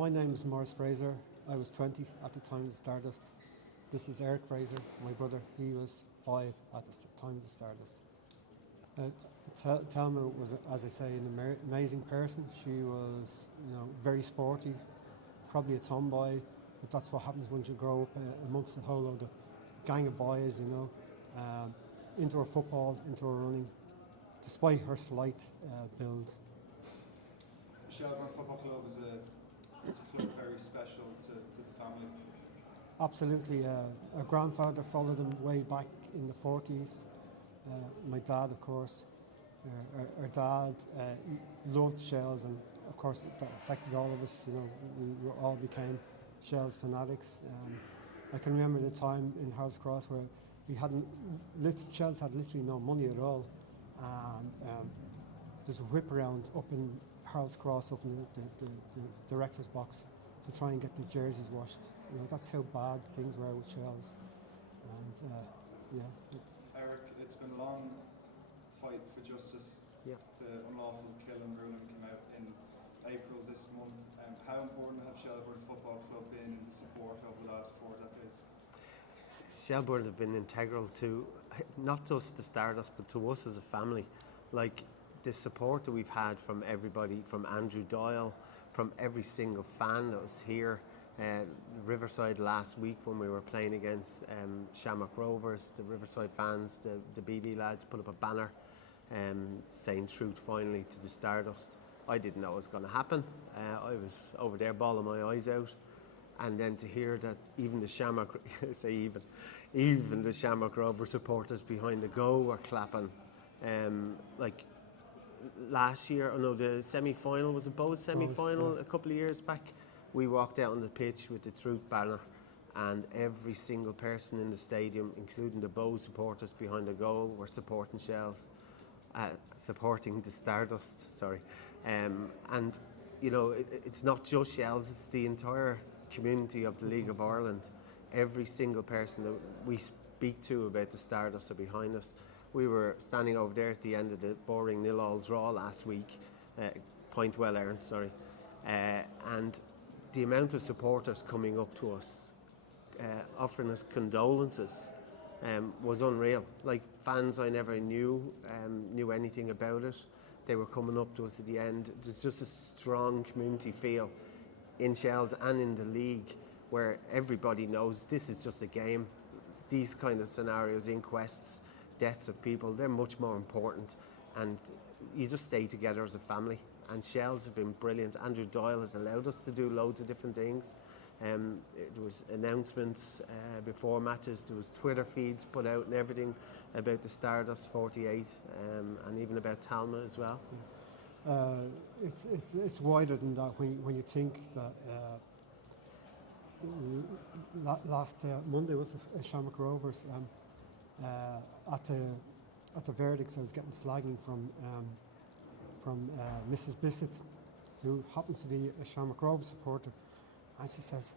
My name is Maurice Frazer. I was 20 at the time of the Stardust. This is Eric Frazer, my brother. He was 5 at the time of the Stardust. Thelma was, as I say, an amazing person. She was, very sporty, probably a tomboy, but that's what happens once you grow up amongst a whole load of gang of boys, into her football, into her running, despite her slight build. Shelbourne Football Club is a club very special to the family. Absolutely. Our grandfather followed them way back in the 40s. My dad, of course. Our dad loved Shells, and of course that affected all of us. We all became Shells fanatics. I can remember the time in Harold's Cross where Shells had literally no money at all, and there's a whip around up in Harold's Cross, up in the director's box, to try and get the jerseys washed. That's how bad things were with Shells. And Eric, it's been a long fight for justice. Yeah. The unlawful killing ruling came out in April this month. How important have Shelbourne Football Club been in the support over the last 4 decades? Shelbourne have been integral to not just the Stardust, but to us as a family. Like, the support that we've had from everybody, from Andrew Doyle, from every single fan that was here. Riverside last week when we were playing against Shamrock Rovers, the Riverside fans, the BB lads put up a banner saying truth finally to the Stardust. I didn't know it was going to happen. I was over there bawling my eyes out, and then to hear that even the Shamrock, even the Shamrock Rover supporters behind the goal were clapping. Like last year, the semi-final was a Bows semi-final a couple of years back. We walked out on the pitch with the truth banner, and every single person in the stadium, including the Bows supporters behind the goal, were supporting Shells, supporting the Stardust. Sorry, and it's not just Shells; it's the entire community of the League of Ireland. Every single person that we speak to about the Stardust are behind us. We were standing over there at the end of the boring 0-0 draw last week, point well earned, sorry, and the amount of supporters coming up to us, offering us condolences, was unreal. Like, fans I never knew anything about it. They were coming up to us at the end. There's just a strong community feel in Shells and in the league, where everybody knows this is just a game. These kind of scenarios, inquests, deaths of people, they're much more important, and you just stay together as a family. And Shells have been brilliant. Andrew Doyle has allowed us to do loads of different things. There was announcements before matches, there was Twitter feeds put out and everything about the Stardust 48, and even about Thelma as well. It's wider than that when you think that last Monday was a Shamrock Rovers. At the verdicts, I was getting slagging from Mrs. Bissett, who happens to be a Shamrock Rovers supporter, and she says,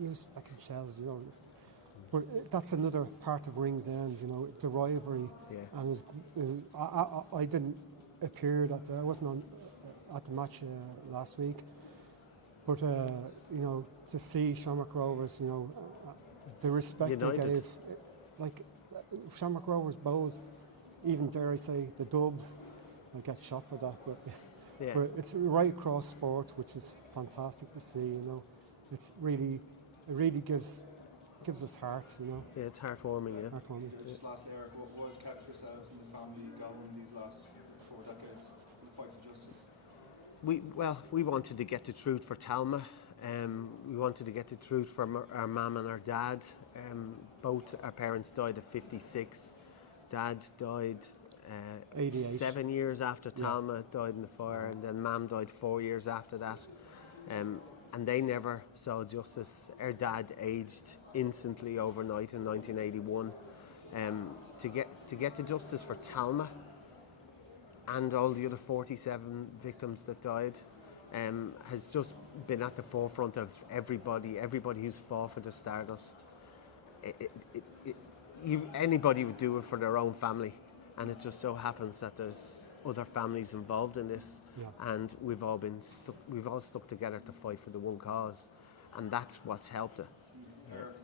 use fucking Shells, But that's another part of Ring's End, the rivalry. Yeah. And I didn't appear I wasn't on at the match last week, but to see Shamrock Rovers, the respect United. they gave, like Shamrock Rovers, Bows, even dare I say the Dubs. I get shot for that, but it's right across sport, which is fantastic to see. It really gives us heart. Yeah, it's heartwarming. Yeah. Heartwarming. Just lastly, Eric, what has kept yourselves and the family going these last 4 decades in the fight for justice? We wanted to get the truth for Thelma. We wanted to get the truth from our mum and our dad. Both our parents died at 56. Dad died 7 years after Thelma died in the fire, and then Mum died 4 years after that. And they never saw justice. Our dad aged instantly overnight in 1981. To get to justice for Thelma and all the other 47 victims that died has just been at the forefront of everybody who's fought for the Stardust. Anybody would do it for their own family, and it just so happens that there's other families involved in this, Yeah. and we've all stuck together to fight for the one cause, and that's what's helped it. Eric,